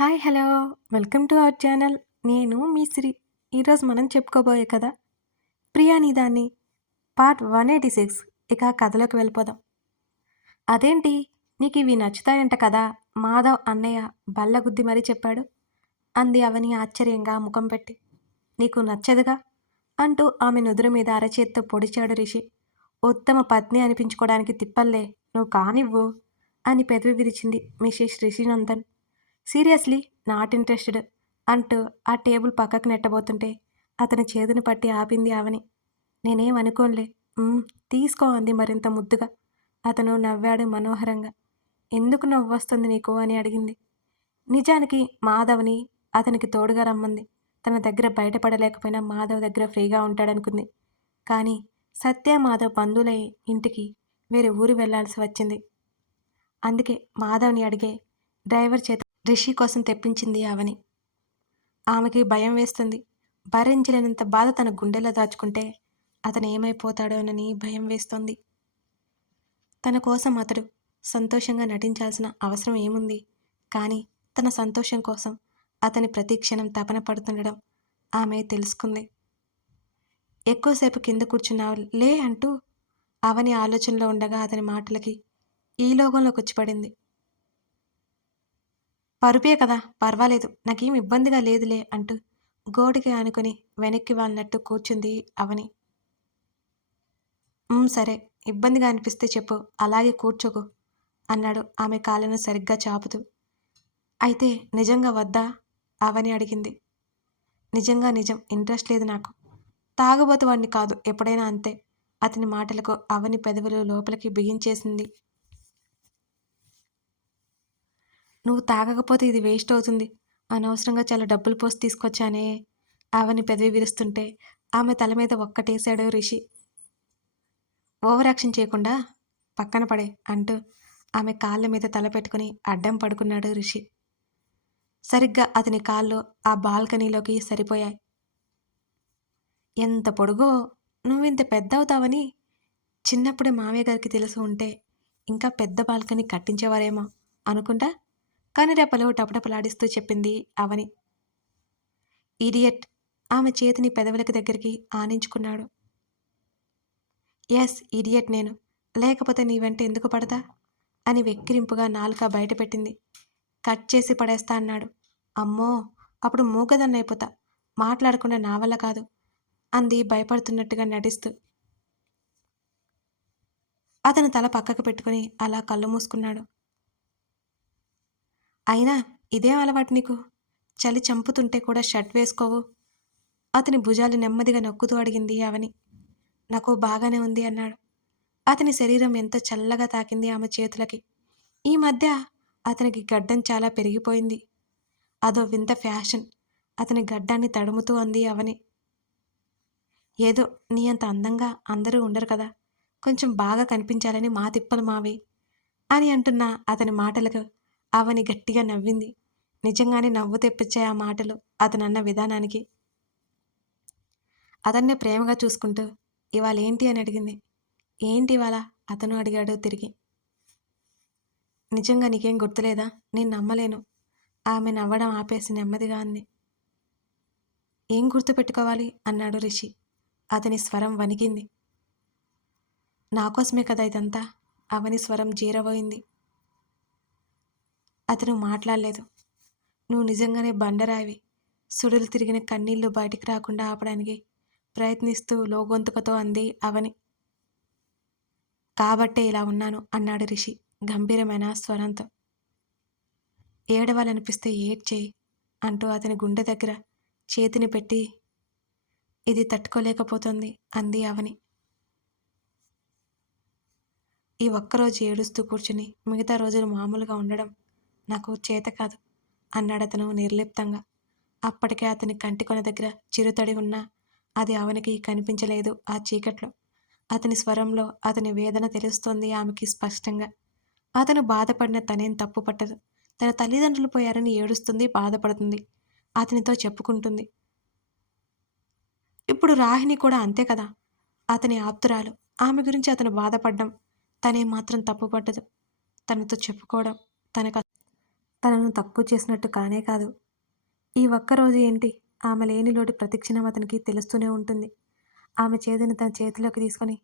Hi hello. Welcome to our channel. నేను మీ శ్రీ ఈరోజు మనం చెప్పుకోబోయే కదా ప్రియా దాన్ని పార్ట్ వన్ ఎయిటీ సిక్స్. ఇక కథలోకి వెళ్ళిపోదాం. అదేంటి? నీకు ఇవి నచ్చుతాయంట కదా? మాధవ్ అన్నయ్య బల్లగుద్ది మరీ చెప్పాడు. అంది అవని ఆశ్చర్యంగా ముఖం పెట్టి. నీకు నచ్చదుగా? అంటూ ఆమె నుదురు మీద అరచేత్తో పొడిచాడు రిషి. ఉత్తమ పత్ని అనిపించుకోవడానికి తిప్పల్లే. నువ్వు కానివ్వు అని పెదవి విరిచింది Mrs Rishinandan. Seriously not interested అంటూ ఆ టేబుల్ పక్కకు నెట్టబోతుంటే అతని చేతిని పట్టి ఆపింది ఆవని నేనేం అనుకోనులే. తీసుకో అంది మరింత ముద్దుగా. అతను నవ్వాడు మనోహరంగా. ఎందుకు నవ్వు వస్తుంది నీకు అని అడిగింది. నిజానికి మాధవ్ని అతనికి తోడుగా రమ్మంది. తన దగ్గర బయటపడలేకపోయినా మాధవ్ దగ్గర ఫ్రీగా ఉంటాడనుకుంది. కానీ సత్య మాధవ్ బంధువులై ఇంటికి వేరే ఊరు వెళ్ళాల్సి వచ్చింది. అందుకే మాధవ్ని అడిగే డ్రైవర్ చేత రిషి కోసం తెప్పించింది అవని ఆమెకి భయం వేస్తుంది. భరించలేనంత బాధ తన గుండెలో దాచుకుంటే అతను ఏమైపోతాడోనని భయం వేస్తోంది. తన కోసం అతడు సంతోషంగా నటించాల్సిన అవసరం ఏముంది? కానీ తన సంతోషం కోసం అతని ప్రతి క్షణం తపన పడుతుండడం ఆమె తెలుసుకుంది. ఎక్కువసేపు కింద కూర్చున్నావు లే అంటూ అవని ఆలోచనలో ఉండగా అతని మాటలకి ఈ లోకంలోకి వచ్చి పడింది పరుపే కదా పర్వాలేదు నాకేం ఇబ్బందిగా లేదులే అంటూ గోడికి ఆనుకుని వెనక్కి వాళ్ళనట్టు కూర్చుంది అవని. సరే ఇబ్బందిగా అనిపిస్తే చెప్పు అలాగే కూర్చోకు అన్నాడు ఆమె కాళ్ళను సరిగ్గా చాపుతూ. అయితే నిజంగా వద్దా? అవని అడిగింది. నిజంగా నిజం ఇంట్రెస్ట్ లేదు నాకు. తాగుబోతు వాడిని కాదు ఎప్పుడైనా అంతే అతని మాటలకు అవని పెదవులు లోపలికి బిగించేసింది. నువ్వు తాగకపోతే ఇది వేస్ట్ అవుతుంది. అనవసరంగా చాలా డబ్బులు పోసి తీసుకొచ్చానే. అవని పెదవి విరుస్తుంటే ఆమె తల మీద ఒక్కటేశాడు రిషి. ఓవర్ యాక్షన్ చేయకుండా పక్కన పడే అంటూ ఆమె కాళ్ళ మీద తల పెట్టుకుని అడ్డం పడుకున్నాడు రిషి. సరిగ్గా అతని కాళ్ళు ఆ బాల్కనీలోకి సరిపోయాయి. ఎంత పొడుగో నువ్వింత పెద్ద అవుతావని చిన్నప్పుడే మామయ్య గారికి తెలుసు ఉంటే ఇంకా పెద్ద బాల్కనీ కట్టించేవారేమో అనుకుంటా కనురెప్పలు టపటపలాడిస్తూ చెప్పింది అవని. ఇడియట్ ఆమె చేతిని పెదవులకి దగ్గరికి ఆనించుకున్నాడు. ఎస్ ఇడియట్ నేను. లేకపోతే నీ వెంట ఎందుకు పడదా అని వెక్కిరింపుగా నాలుక బయటపెట్టింది. కట్ చేసి పడేస్తా అన్నాడు. అమ్మో అప్పుడు మూగదన్నైపోతా. మాట్లాడకుండా నా వల్ల కాదు అంది భయపడుతున్నట్టుగా నటిస్తూ. అతను తల పక్కకు పెట్టుకుని అలా కళ్ళు మూసుకున్నాడు. అయినా ఇదేం అలవాటు నీకు? చలి చంపుతుంటే కూడా షర్ట్ వేసుకోవు. అతని భుజాలు నెమ్మదిగా నొక్కుతూ అడిగింది అవని నాకు బాగానే ఉంది అన్నాడు. అతని శరీరం ఎంత చల్లగా తాకింది ఆమె చేతులకి. ఈ మధ్య అతనికి గడ్డం చాలా పెరిగిపోయింది. అదో వింత ఫ్యాషన్. అతని గడ్డాన్ని తడుముతూ అంది అవని ఏదో నీ అంత అందంగా అందరూ ఉండరు కదా. కొంచెం బాగా కనిపించాలని మా తిప్పలు మావి అని అంటున్న అతని మాటలకు అవని గట్టిగా నవ్వింది. నిజంగానే నవ్వు తెప్పించాయి ఆ మాటలు అతనన్న విధానానికి. అతన్నే ప్రేమగా చూసుకుంటూ ఇవాళ ఏంటి అని అడిగింది. ఏంటి ఇవాళ? అతను అడిగాడు తిరిగి. నిజంగా నీకేం గుర్తులేదా? నేను నమ్మలేను. ఆమె నవ్వడం ఆపేసి నెమ్మదిగా అంది. ఏం గుర్తుపెట్టుకోవాలి అన్నాడు రిషి. అతని స్వరం వణికింది. నాకోసమే కదా ఇదంతా? అవని స్వరం జీరబోయింది. అతను మాట్లాడలేదు. నువ్వు నిజంగానే బండరావి సుడులు తిరిగిన కన్నీళ్ళు బయటికి రాకుండా ఆపడానికి ప్రయత్నిస్తూ లోగొంతుకతో అంది అవని. కాబట్టే ఇలా ఉన్నాను అన్నాడు రిషి గంభీరమైన స్వరంతో. ఏడవాలనిపిస్తే ఏడ్చేయి అంటూ అతని గుండె దగ్గర చేతిని పెట్టి ఇది తట్టుకోలేకపోతుంది అంది అవని. ఈ ఒక్కరోజు ఏడుస్తూ కూర్చుని మిగతా రోజులు మామూలుగా ఉండడం నాకు చేత కాదు అన్నాడతను నిర్లిప్తంగా. అప్పటికే అతని కంటికొన దగ్గర చిరుతడి ఉన్నా అది అవనికి కనిపించలేదు ఆ చీకట్లో. అతని స్వరంలో అతని వేదన తెలుస్తోంది ఆమెకి స్పష్టంగా. అతను బాధపడిన తనేం తప్పు పట్టదు. తన తల్లిదండ్రులు పోయారని ఏడుస్తుంది బాధపడుతుంది. అతనితో చెప్పుకుంటుంది. ఇప్పుడు రాహిని కూడా అంతే కదా? అతని ఆప్తురాలు. ఆమె గురించి అతను బాధపడ్డం తనే మాత్రం తప్పు పట్టదు. తనతో చెప్పుకోవడం తనకు తనను తక్కువ చేసినట్టు కానే కాదు. ఈ ఒక్కరోజు ఏంటి ఆమె లేని లోటు ప్రతిక్షణం అతనికి తెలుస్తూనే ఉంటుంది. ఆమె చేతిని తన చేతిలోకి తీసుకొని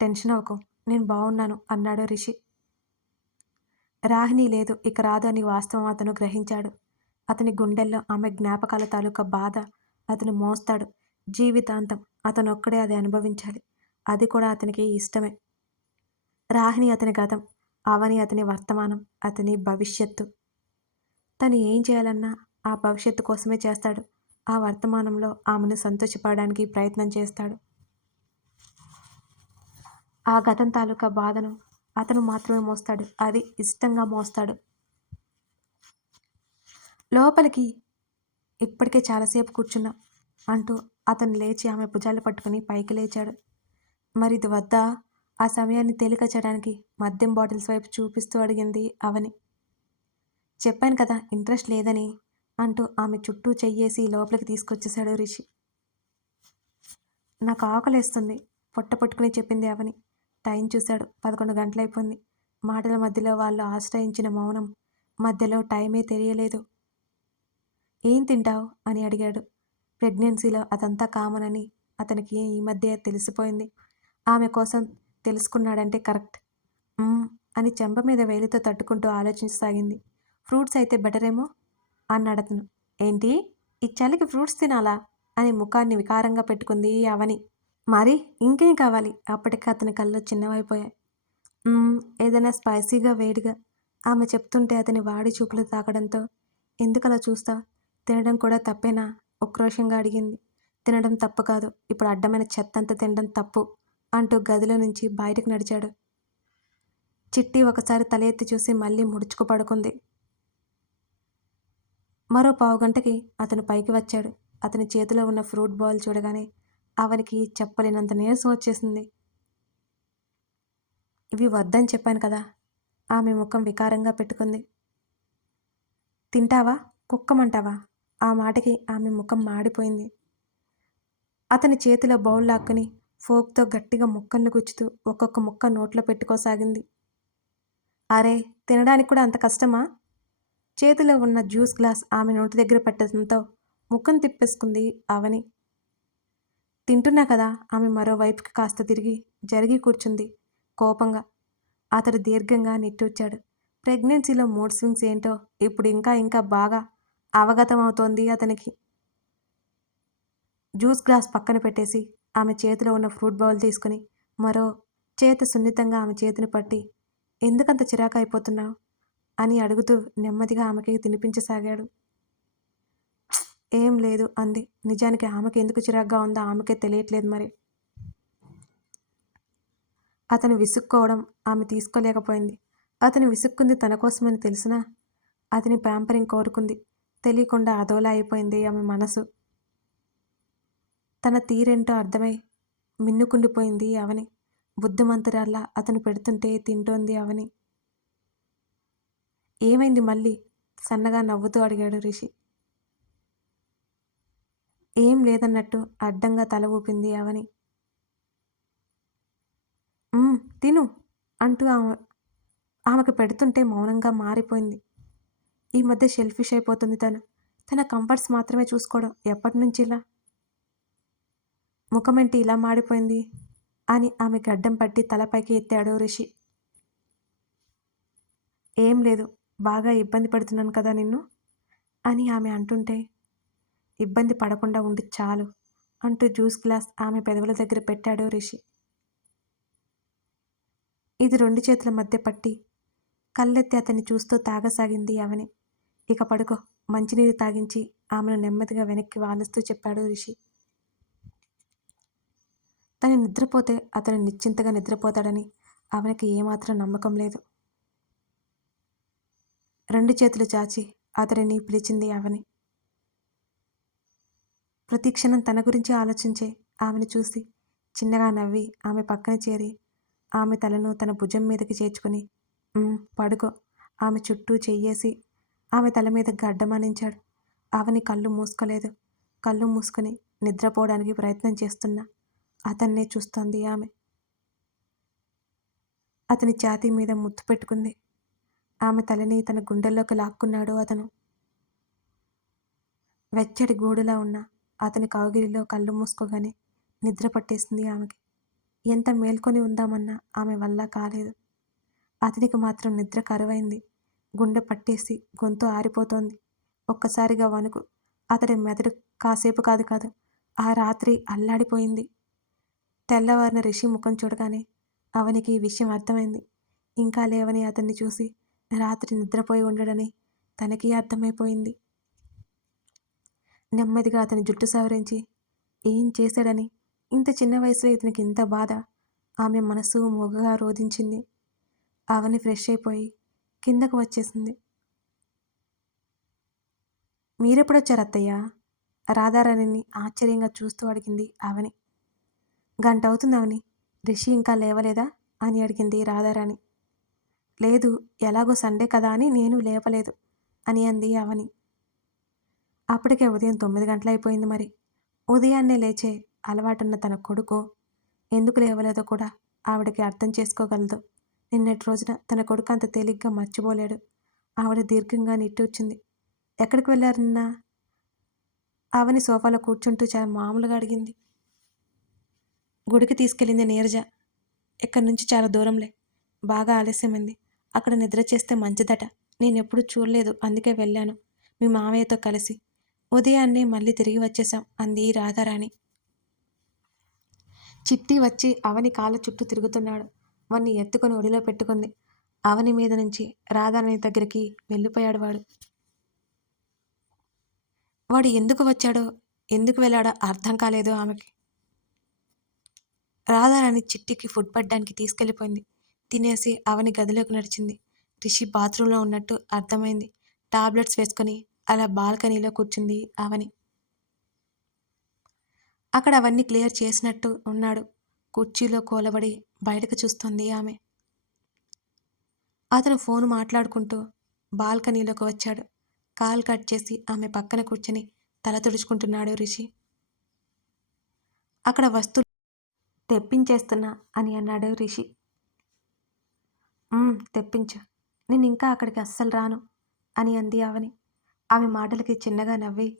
టెన్షన్ అవ్వకు నేను బాగున్నాను అన్నాడు రిషి. రాహిణి లేదు ఇక రాదు అని వాస్తవం అతను గ్రహించాడు. అతని గుండెల్లో ఆమె జ్ఞాపకాల తాలూకా బాధ అతను మోస్తాడు. జీవితాంతం అతను ఒక్కడే అది అనుభవించాలి. అది కూడా అతనికి ఇష్టమే. రాహిణి అతని గతం అవని అతని వర్తమానం అతని భవిష్యత్తు. తను ఏం చేయాలన్నా ఆ భవిష్యత్తు కోసమే చేస్తాడు. ఆ వర్తమానంలో ఆమెను సంతోషపడడానికి ప్రయత్నం చేస్తాడు. ఆ గతం తాలూకా బాధను అతను మాత్రమే మోస్తాడు. అది ఇష్టంగా మోస్తాడు. లోపలికి ఇప్పటికే చాలాసేపు కూర్చున్నా అంటూ అతను లేచి ఆమె భుజాలు పట్టుకుని పైకి లేచాడు. మరి ఇది వద్దా? ఆ సమయాన్ని తేలిక చేయడానికి మద్యం బాటిల్స్ వైపు చూపిస్తూ అడిగింది అవని. చెప్పాను కదా ఇంట్రెస్ట్ లేదని అంటూ ఆమె చుట్టూ చెయ్యేసి లోపలికి తీసుకొచ్చేశాడు రిషి. నాకు ఆకలేస్తుంది పొట్ట పట్టుకుని చెప్పింది అవని. టైం చూశాడు పదకొండు గంటలైపోయింది. మాటల మధ్యలో వాళ్ళు ఆశ్రయించిన మౌనం మధ్యలో టైమే తెలియలేదు. ఏం తింటావు? అని అడిగాడు. ప్రెగ్నెన్సీలో అదంతా కామన్ అని అతనికి ఈ మధ్య తెలిసిపోయింది. ఆమె కోసం తెలుసుకున్నాడంటే కరెక్ట్. అని చెంప మీద వేలితో తట్టుకుంటూ ఆలోచించసాగింది. ఫ్రూట్స్ అయితే బెటరేమో? అన్నాడు అతను ఏంటి? ఈ చలికి ఫ్రూట్స్ తినాలా? అని ముఖాన్ని వికారంగా పెట్టుకుంది అవని. మరి ఇంకేం కావాలి? అప్పటికి అతని కళ్ళు చిన్నవైపోయాయి. ఏదైనా స్పైసీగా వేడిగా. ఆమె చెప్తుంటే అతని వాడి చూపులు తాకడంతో ఎందుకలా చూస్తా? తినడం కూడా తప్పేనా? ఉక్రోషంగా అడిగింది. తినడం తప్పు కాదు. ఇప్పుడు అడ్డమైన చెత్తంతా తినడం తప్పు అంటూ గదిలో నుంచి బయటకు నడిచాడు. చిట్టి ఒకసారి తల ఎత్తి చూసి మళ్ళీ ముడుచుకు పడుకుంది. మరో పావుగంటకి అతను పైకి వచ్చాడు. అతని చేతిలో ఉన్న ఫ్రూట్ బాల్ చూడగానే అవనికి చెప్పలేనంత నీరసం వచ్చేసింది. ఇవి వద్దని చెప్పాను కదా ఆమె ముఖం వికారంగా పెట్టుకుంది. తింటావా? కుక్కమంటావా? ఆ మాటకి ఆమె ముఖం మాడిపోయింది. అతని చేతిలో బౌల్ లాక్కుని ఫోక్తో గట్టిగా ముక్కలను గుచ్చుతూ ఒక్కొక్క ముక్క నోట్లో పెట్టుకోసాగింది. అరే తినడానికి కూడా అంత కష్టమా? చేతిలో ఉన్న జ్యూస్ గ్లాస్ ఆమె నోటి దగ్గర పెట్టడంతో ముఖం తిప్పేసుకుంది అవని తింటున్నా కదా? ఆమె మరోవైపుకి కాస్త తిరిగి జరిగి కూర్చుంది కోపంగా. అతడు దీర్ఘంగా నిట్టూర్చాడు ప్రెగ్నెన్సీలో మూడ్ స్వింగ్స్ ఏంటో ఇప్పుడు ఇంకా ఇంకా బాగా అవగతం అవుతోంది అతనికి. జ్యూస్ గ్లాస్ పక్కన పెట్టేసి ఆమె చేతిలో ఉన్న ఫ్రూట్ బౌల్ తీసుకుని మరో చేత సున్నితంగా ఆమె చేతిని పట్టి ఎందుకంత చిరాకు అయిపోతున్నావు అని అడుగుతూ నెమ్మదిగా ఆమెకి తినిపించసాగాడు. ఏం లేదు అంది. నిజానికి ఆమెకి ఎందుకు చిరాగ్గా ఉందో ఆమెకే తెలియట్లేదు మరి. అతను విసుక్కోవడం ఆమె తీసుకోలేకపోయింది. అతను విసుక్కుంది తన కోసమని తెలిసినా అతని ప్యాంపరింగ్ కోరుకుంది. తెలియకుండా అదోలా అయిపోయింది ఆమె మనసు. తన తీరేంటో అర్థమై మిన్నుకుండిపోయింది అవని బుద్ధిమంతురాల్లా అతను పెడుతుంటే తింటోంది అవని ఏమైంది మళ్ళీ? సన్నగా నవ్వుతూ అడిగాడు రిషి. ఏం లేదన్నట్టు అడ్డంగా తల ఊపింది అవని. తిను అంటూ ఆమె ఆమెకు పెడుతుంటే మౌనంగా మారిపోయింది. ఈ మధ్య షెల్ఫిష్ అయిపోతుంది తను. తన కంఫర్ట్స్ మాత్రమే చూసుకోవడం ఎప్పటి నుంచి ఇలా ముఖమేంటి ఇలా మాడిపోయింది? అని ఆమె గడ్డం పట్టి తలపైకి ఎత్తాడు రిషి. ఏం లేదు బాగా ఇబ్బంది పెడుతున్నాను కదా నిన్ను? అని ఆమె అంటుంటే ఇబ్బంది పడకుండా ఉండి చాలు అంటూ జ్యూస్ గ్లాస్ ఆమె పెదవుల దగ్గర పెట్టాడు రిషి. ఇది రెండు చేతుల మధ్య పట్టి కళ్ళెత్తి అతన్ని చూస్తూ తాగసాగింది ఆమెని. ఇక పడుకో మంచినీరు తాగించి ఆమెను నెమ్మదిగా వెనక్కి వాలుస్తూ చెప్పాడు రిషి. తను నిద్రపోతే అతను నిశ్చింతగా నిద్రపోతాడని ఆమెకి ఏమాత్రం నమ్మకం లేదు. రెండు చేతులు చాచి అతడిని పిలిచింది ఆమెని. ప్రతిక్షణం తన గురించి ఆలోచించే ఆమెను చూసి చిన్నగా నవ్వి ఆమె పక్కన చేరి ఆమె తలను తన భుజం మీదకి చేర్చుకుని పడుకో ఆమె చుట్టూ చెయ్యేసి ఆమె తల మీద గడ్డమానించాడు ఆమెని కళ్ళు మూసుకోలేదు. కళ్ళు మూసుకొని నిద్రపోవడానికి ప్రయత్నం చేస్తున్నా అతన్నే చూస్తోంది ఆమె. అతని ఛాతీ మీద ముత్తు పెట్టుకుంది. ఆమె తలని తన గుండెల్లోకి లాక్కున్నాడు అతను. వెచ్చటి గూడులా ఉన్న అతని కౌగిలిలో కళ్ళు మూసుకోగానే నిద్ర పట్టేసింది ఆమెకి. ఎంత మేల్కొని ఉందామన్నా ఆమె వల్ల కాలేదు. అతనికి మాత్రం నిద్ర కరువైంది. గుండె పట్టేసి గొంతు ఆరిపోతోంది. ఒక్కసారిగా వణుకు. అతడి మెదడు కాసేపు కాదు కాదు ఆ రాత్రి అల్లాడిపోయింది. తెల్లవారిన రిషి ముఖం చూడగానే అవనికి ఈ విషయం అర్థమైంది. ఇంకా లేవని అతన్ని చూసి రాత్రి నిద్రపోయి ఉండడని తనకి అర్థమైపోయింది. నెమ్మదిగా అతని జుట్టు సవరించి ఏం చేశాడని? ఇంత చిన్న వయసులో ఇతనికి ఇంత బాధ? ఆమె మనసు మొగగా రోధించింది. అవని ఫ్రెష్ అయిపోయి కిందకు వచ్చేసింది. మీరెప్పుడొచ్చారు అత్తయ్య? రాధారాణిని ఆశ్చర్యంగా చూస్తూ అడిగింది అవని గంట అవుతుంది అవని రిషి ఇంకా లేవలేదా? అని అడిగింది రాధారాణి. లేదు ఎలాగో సండే కదా అని నేను లేవలేదు అని అంది అవని. అప్పటికే ఉదయం తొమ్మిది గంటలైపోయింది మరి. ఉదయాన్నే లేచే అలవాటున్న తన కొడుకు ఎందుకు లేవలేదో కూడా ఆవిడకి అర్థం చేసుకోగలదు. నిన్నటి రోజున తన కొడుకు అంత తేలిగ్గా మర్చిపోలేడు. ఆవిడ దీర్ఘంగా నిట్టూర్చింది. ఎక్కడికి వెళ్ళారు నిన్న అవని సోఫాలో కూర్చుంటూ చాలా మామూలుగా అడిగింది. గుడికి తీసుకెళ్ళింది నీరజ. ఇక్కడి నుంచి చాలా దూరంలే. బాగా ఆలస్యమైంది. అక్కడ నిద్ర చేస్తే మంచిదట. నేను చూడలేదు. అందుకే వెళ్ళాను. మీ మామయ్యతో కలిసి. ఉదయాన్నే మళ్ళీ తిరిగి వచ్చేసాం అంది రాధారాణి. చిట్టి వచ్చి అవని కాళ్ళ చుట్టూ తిరుగుతున్నాడు. వాణ్ణి ఎత్తుకొని ఒడిలో పెట్టుకుంది. అవని మీద నుంచి రాధారాణి దగ్గరికి వెళ్ళిపోయాడు వాడు. వాడు ఎందుకు వచ్చాడో ఎందుకు వెళ్ళాడో అర్థం కాలేదు ఆమెకి. రాధారాణి చిట్టికి ఫుడ్ పడ్డానికి తీసుకెళ్ళిపోయింది. తినేసి అవని గదిలోకి నడిచింది. రిషి బాత్రూంలో ఉన్నట్టు అర్థమైంది. టాబ్లెట్స్ వేసుకొని అలా బాల్కనీలో కూర్చుంది అవని అక్కడ అవన్నీ క్లియర్ చేసినట్టు ఉన్నాడు. కుర్చీలో కూలబడి బయటకు చూస్తుంది ఆమె. అతను ఫోన్ మాట్లాడుకుంటూ బాల్కనీలోకి వచ్చాడు. కాల్ కట్ చేసి ఆమె పక్కన కూర్చొని తల తుడుచుకుంటున్నాడు రిషి. అక్కడ వస్తువు తెప్పించేస్తున్నా అని అన్నాడు రిషి. తెప్పించు. నేను ఇంకా అక్కడికి అస్సలు రాను అని అంది ఆవని. ఆమె మాటలకి చిన్నగా నవ్వి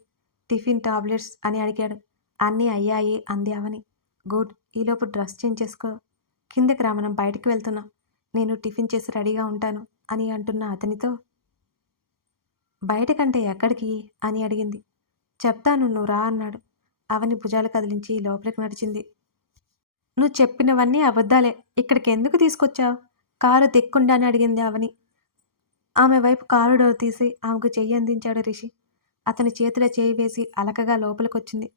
టిఫిన్ టాబ్లెట్స్ అని అడిగాడు. అన్నీ అయ్యాయి అంది అవని గుడ్. ఈలోపు డ్రెస్ చేంజ్ చేసుకో. కిందకి రా మనం బయటికి వెళ్తున్నాం. నేను టిఫిన్ చేసి రెడీగా ఉంటాను అని అంటున్న అతనితో. బయటకంటే ఎక్కడికి? అని అడిగింది. చెప్తాను నువ్వు రా అన్నాడు. అవని భుజాలు కదిలించి లోపలికి నడిచింది. నువ్వు చెప్పినవన్నీ అబద్ధాలే. ఇక్కడికి ఎందుకు తీసుకొచ్చావు? కారు దిక్కుండా అని అడిగింది ఆవని. ఆమె వైపు కారు డోర్ తీసి ఆమెకు చెయ్యి అందించాడు రిషి. అతని చేతిలో చేయి వేసి అలకగా లోపలికొచ్చింది.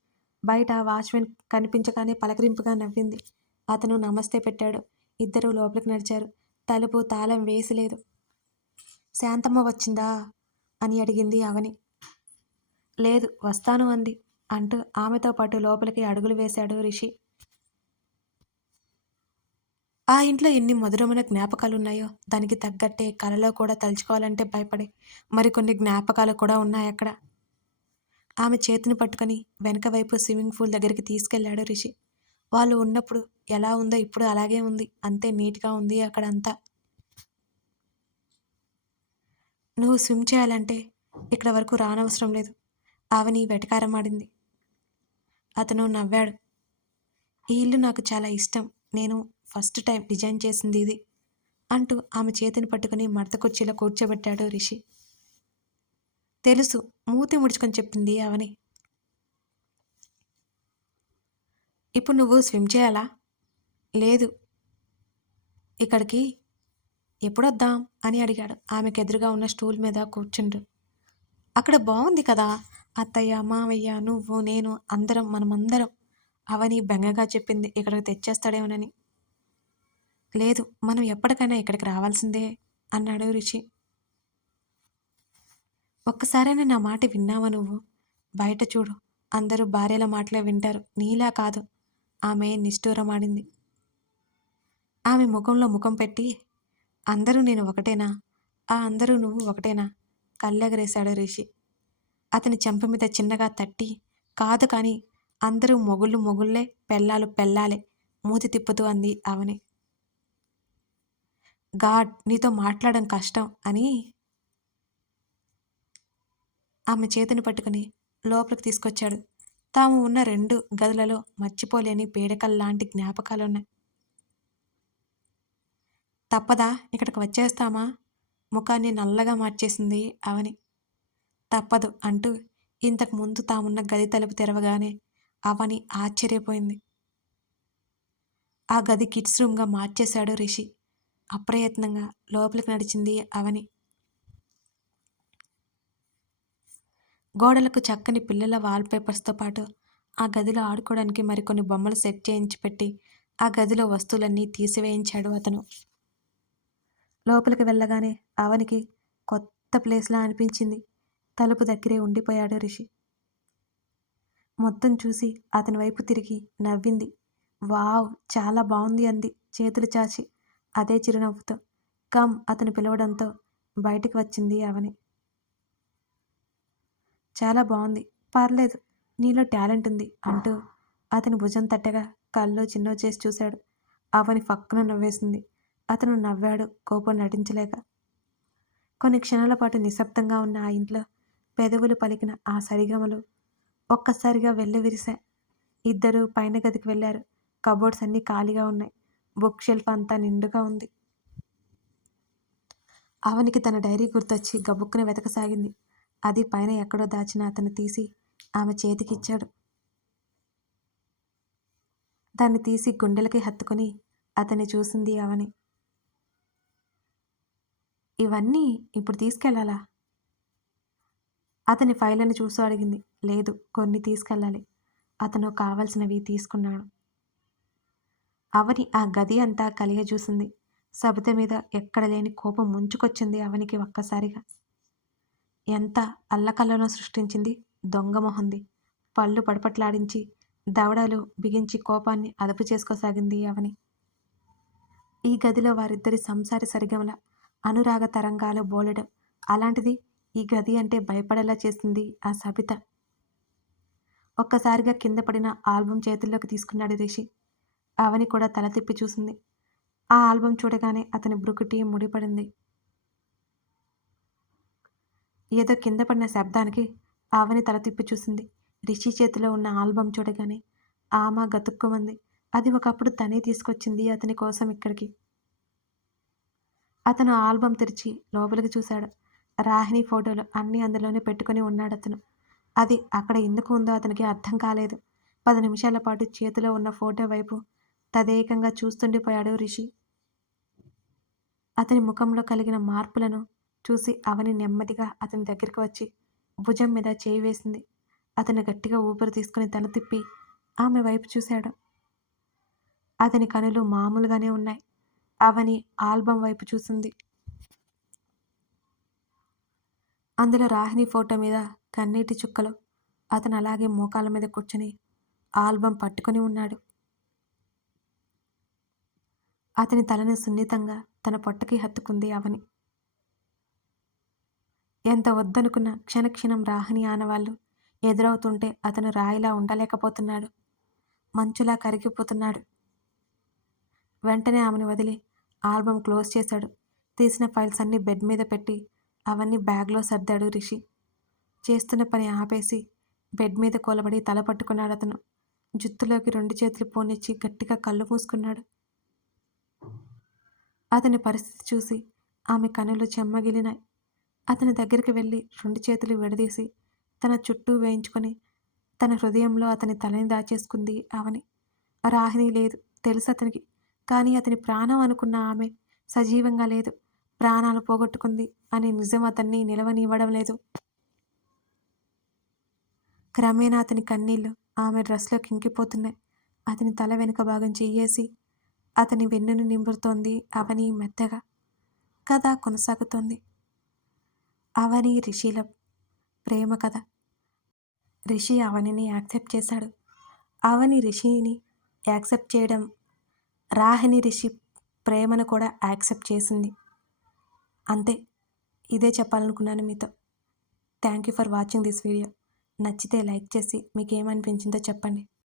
బయట వాచ్మెన్ కనిపించగానే పలకరింపుగా నవ్వింది. అతను నమస్తే పెట్టాడు. ఇద్దరూ లోపలికి నడిచారు. తలుపు తాళం వేసిలేదు శాంతమ్మ వచ్చిందా? అని అడిగింది అవని లేదు వస్తాను అంది అంటూ ఆమెతో పాటు లోపలికి అడుగులు వేశాడు రిషి. ఆ ఇంట్లో ఎన్ని మధురమైన జ్ఞాపకాలు ఉన్నాయో దానికి తగ్గట్టే కలలో కూడా తలుచుకోవాలంటే భయపడే. మరికొన్ని జ్ఞాపకాలు కూడా ఉన్నాయి అక్కడ. ఆమె చేతిని పట్టుకొని వెనక వైపు స్విమ్మింగ్ పూల్ దగ్గరికి తీసుకెళ్ళాడు రిషి. వాళ్ళు ఉన్నప్పుడు ఎలా ఉందో ఇప్పుడు అలాగే ఉంది. అంతే నీట్గా ఉంది అక్కడ అంతా నువ్వు స్విమ్ చేయాలంటే ఇక్కడ వరకు రానవసరం లేదు. ఆమెని వెటకారమాడింది. అతను నవ్వాడు. ఈ ఇల్లు నాకు చాలా ఇష్టం. నేను ఫస్ట్ టైం డిజైన్ చేసింది ఇది అంటూ ఆమె చేతిని పట్టుకుని మడత కుర్చీలో కూర్చోబెట్టాడు రిషి. తెలుసు మూతి ముడుచుకొని చెప్పింది అవని ఇప్పుడు నువ్వు స్విమ్ చేయాలా? లేదు. ఇక్కడికి ఎప్పుడొద్దాం? అని అడిగాడు. ఆమెకు ఎదురుగా ఉన్న స్టూల్ మీద కూర్చుండు. అక్కడ బాగుంది కదా? అత్తయ్య మావయ్య నువ్వు నేను అందరం మనమందరం. అవని బెంగగా చెప్పింది. ఇక్కడికి తెచ్చేస్తాడేమోనని. లేదు మనం ఎప్పటికైనా ఇక్కడికి రావాల్సిందే అన్నాడు రిషి ఒక్కసారైనా నా మాట విన్నావా నువ్వు? బయట చూడు అందరూ భార్యల మాటలే వింటారు నీలా కాదు ఆమె నిష్ఠూరమాడింది. ఆమె ముఖంలో ముఖం పెట్టి అందరూ నేను ఒకటేనా? ఆ అందరూ నువ్వు ఒకటేనా? కళ్ళెగరేశాడు రిషి. అతని చెంప మీద చిన్నగా తట్టి కాదు కానీ అందరూ మొగుళ్ళు మొగుళ్ళే పెళ్ళాలు పెళ్ళాలే మూతి తిప్పుతూ అంది ఆమెనే. గాడ్ నీతో మాట్లాడడం కష్టం అని ఆమె చేతిని పట్టుకుని లోపలికి తీసుకొచ్చాడు. తాము ఉన్న రెండు గదులలో మర్చిపోలేని పేడకల్లాంటి జ్ఞాపకాలున్నాయి. తప్పదా ఇక్కడికి వచ్చేస్తామా? ముఖాన్ని నల్లగా మార్చేసింది అవని తప్పదు అంటూ ఇంతకు ముందు తామున్న గది తలుపు తెరవగానే అవని ఆశ్చర్యపోయింది. ఆ గది కిడ్స్ రూమ్గా మార్చేశాడు రిషి. అప్రయత్నంగా లోపలికి నడిచింది అవని. గోడలకు చక్కని పిల్లల వాల్పేపర్స్తో పాటు ఆ గదిలో ఆడుకోవడానికి మరికొన్ని బొమ్మలు సెట్ చేయించి పెట్టి ఆ గదిలో వస్తువులన్నీ తీసివేయించాడు అతను. లోపలికి వెళ్ళగానే అవనికి కొత్త ప్లేస్లా అనిపించింది. తలుపు దగ్గరే ఉండిపోయాడు రిషి. మొత్తం చూసి అతని వైపు తిరిగి నవ్వింది. వావ్! చాలా బాగుంది అంది చేతులు చాచి. అదే చిరునవ్వుతో. కమ్ అతను పిలవడంతో బయటికి వచ్చింది అవని చాలా బాగుంది పర్లేదు. నీలో టాలెంట్ ఉంది అంటూ అతని భుజం తట్టగా కల్లో చిన్నో చేసి చూశాడు. అవని ఫక్కున నవ్వేసింది. అతను నవ్వాడు కోపం నటించలేక. కొన్ని క్షణాల పాటు నిశ్శబ్దంగా ఉన్న ఆ ఇంట్లో పెదవులు పలికిన ఆ సరిగమలు ఒక్కసారిగా విరిశా ఇద్దరు పైన గదికి వెళ్ళారు. కబోర్డ్స్ అన్నీ ఖాళీగా ఉన్నాయి. బుక్ షెల్ఫ్ అంతా నిండుగా ఉంది. అవనికి తన డైరీ గుర్తొచ్చి గబుక్కున వెతకసాగింది. అది పైన ఎక్కడో దాచిన అతను తీసి ఆమె చేతికిచ్చాడు. దాన్ని తీసి గుండెలకి హత్తుకొని అతన్ని చూసింది అవని. ఇవన్నీ ఇప్పుడు తీసుకెళ్ళాలా అతని ఫైళ్ళని చూసి అడిగింది. లేదు కొన్ని తీసుకెళ్ళాలి. అతను కావలసినవి తీసుకున్నాడు. అవని ఆ గది అంతా కలియజూసింది. సబిత మీద ఎక్కడ లేని కోపం ముంచుకొచ్చింది అవనికి ఒక్కసారిగా. ఎంత అల్లకల్లోనో సృష్టించింది దొంగ మొహంది. పళ్ళు పడపట్లాడించి దవడలు బిగించి కోపాన్ని అదుపు చేసుకోసాగింది అవని. ఈ గదిలో వారిద్దరి సంసారి సరిగమల అనురాగ తరంగాలు బోలెడం అలాంటిది ఈ గది అంటే భయపడేలా చేసింది ఆ సబిత. ఒక్కసారిగా కింద పడిన ఆల్బం చేతుల్లోకి తీసుకున్నాడు రిషి. అవని కూడా తల తిప్పి చూసింది. ఆ ఆల్బం చూడగానే అతని బ్రుకుటి ముడిపడింది. ఏదో కింద పడిన శబ్దానికి ఆవని తల తిప్పి చూసింది. రిషి చేతిలో ఉన్న ఆల్బం చూడగానే ఆమె గతుక్కుమంది. అది ఒకప్పుడు తనే తీసుకొచ్చింది అతని కోసం ఇక్కడికి. అతను ఆల్బం తెరిచి లోపలికి చూశాడు. రాహిణి ఫోటోలు అన్నీ అందులోనే పెట్టుకుని ఉన్నాడు అతను అది అక్కడ ఎందుకు ఉందో అతనికి అర్థం కాలేదు. పది నిమిషాల పాటు చేతిలో ఉన్న ఫోటో వైపు తదేకంగా చూస్తుండిపోయాడు రిషి. అతని ముఖంలో కలిగిన మార్పులను చూసి అవని నెమ్మదిగా అతని దగ్గరికి వచ్చి భుజం మీద చేయి వేసింది. అతను గట్టిగా ఊపిరి తీసుకుని తల తిప్పి ఆమె వైపు చూశాడు. అతని కనులు మామూలుగానే ఉన్నాయి. అవని ఆల్బం వైపు చూసింది. అందులో రాహిణి ఫోటో మీద కన్నీటి చుక్కలు. అతను అలాగే మోకాల మీద కూర్చొని ఆల్బం పట్టుకొని ఉన్నాడు. అతని తలని సున్నితంగా తన పొట్టకి హత్తుకుంది అవని. ఎంత వద్దనుకున్న క్షణక్షణం రాహని ఆనవాళ్ళు ఎదురవుతుంటే అతను రాయిలా ఉండలేకపోతున్నాడు. మంచులా కరిగిపోతున్నాడు. వెంటనే ఆమెను వదిలి ఆల్బమ్ క్లోజ్ చేశాడు. తీసిన ఫైల్స్ అన్నీ బెడ్ మీద పెట్టి అవన్నీ బ్యాగ్లో సర్దాడు రిషి. చేస్తున్న పని ఆపేసి బెడ్ మీద కూలబడి తల పట్టుకున్నాడు అతను జుత్తులోకి రెండు చేతులు పోనిచ్చి గట్టిగా కళ్ళు మూసుకున్నాడు. అతని పరిస్థితి చూసి ఆమె కనులు చెమ్మగిలినాయి. అతని దగ్గరికి వెళ్ళి రెండు చేతులు విడదీసి తన చుట్టూ వేయించుకొని తన హృదయంలో అతని తలని దాచేసుకుంది అవని రాహిణి లేదు తెలుసు అతనికి కానీ అతని ప్రాణం అనుకున్న ఆమె సజీవంగా లేదు. ప్రాణాలు పోగొట్టుకుంది అని నిజం అతన్ని నిలవనివ్వడం లేదు. క్రమేణా అతని కన్నీళ్ళు ఆమె డ్రెస్లో కింకిపోతున్నాయి అతని తల వెనుక భాగం చెయ్యేసి అతని వెన్నును నింపుతోంది అవని మెత్తగా కథ కొనసాగుతోంది. అవని రిషిల ప్రేమ కథ. రిషి అవనిని యాక్సెప్ట్ చేశాడు. అవని రిషిని యాక్సెప్ట్ చేయడం రాహిని రిషి ప్రేమను కూడా యాక్సెప్ట్ చేసింది. అంతే ఇదే చెప్పాలనుకున్నాను మీతో. Thank you for watching this video. నచ్చితే లైక్ చేసి మీకు ఏమనిపించిందో చెప్పండి.